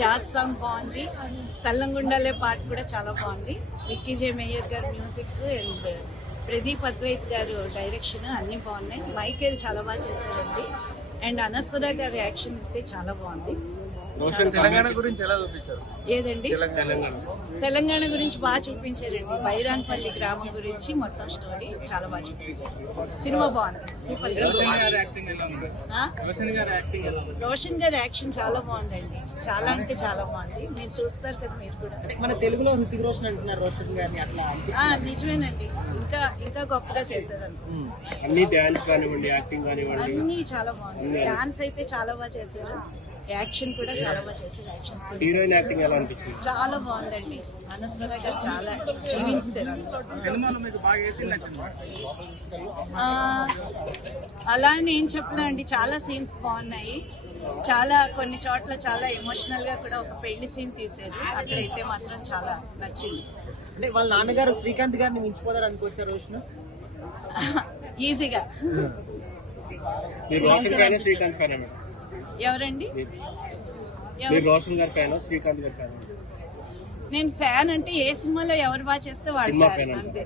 Jazz song బాగుంది. సల్లంగుండాలే పాట కూడా చాలా బాగుంది. విక్కీ జే మేయర్ గారు మ్యూజిక్ అండ్ ప్రదీప్ అద్వైత్ గారు డైరెక్షన్ అన్ని బాగున్నాయి. మైకేల్ చాలా బాగా చేశారండి. అండ్ అనస్వర గారి యాక్షన్ అయితే చాలా బాగుంది. తెలంగాణ గురించి ఎలా చూపించారు? ఏదండి, తెలంగాణ గురించి బాగా చూపించారండి. బైరాన్పల్లి గ్రామం గురించి మొత్తం స్టోరీ చాలా బాగా చూపించారు. సినిమా బాగుంది, సూపర్. రోషన్ గారి యాక్షన్ చాలా బాగుందండి. చాలా అంటే చాలా బాగుంది. మీరు చూస్తారు కదా మీరు కూడా. మన తెలుగులో హృతిక్ రోషన్ అంటున్నారు రోషన్ గారిని, అట్లా నిజమేనండి. ఇంకా ఇంకా గొప్పగా చేశారు అన్ని డాన్స్ కానివ్వండి, యాక్టింగ్ కానివ్వండి, అన్ని చాలా బాగుంది. డాన్స్ అయితే చాలా బాగా చేశారు. యాక్షన్ కూడా చాలా బాగా చేశారు. యాక్షన్ హీరోయిన్ యాక్టింగ్ ఎలా అనిపించింది? చాలా బాగుందండి. అనస్వర గారు చాలా జీవించారు. అలా అని ఏం చెప్పలే అండి, చాలా సీన్స్ బాగున్నాయి. చాలా కొన్ని చోట్ల చాలా ఎమోషనల్ గా కూడా ఒక పెళ్లి సీన్ తీశారు. అక్కడైతే మాత్రం చాలా నచ్చింది. అంటే వాళ్ళ నాన్నగారు శ్రీకాంత్ గారిని మించిపోతారు అనుకోవచ్చా రోషన్? ఈజీగా. శ్రీకాంత్ ఫ్యాన్? ఎవరండి? రోషన్ గారి ఫ్యాన్, శ్రీకాంత్ గారి ఫ్యాన్? నేను ఫ్యాన్ అంటే ఏ సినిమాలో ఎవరు బాగా చేస్తే వాళ్ళు ఫ్యాన్ అంతే.